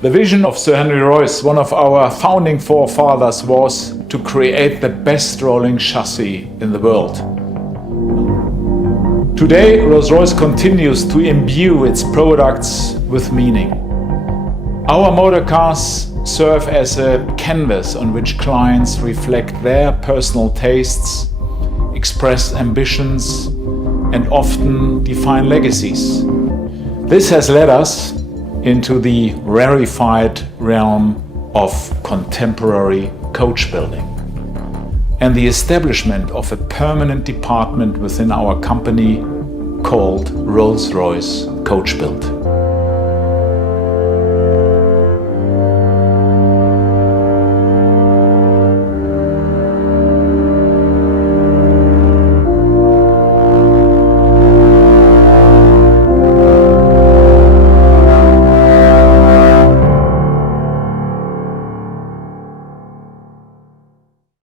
The vision of Sir Henry Royce, one of our founding forefathers, was to create the best rolling chassis in the world. Today, Rolls-Royce continues to imbue its products with meaning. Our motor cars serve as a canvas on which clients reflect their personal tastes, express ambitions, and often define legacies. This has led us into the rarefied realm of contemporary coach building and the establishment of a permanent department within our company called Rolls-Royce Coach Build.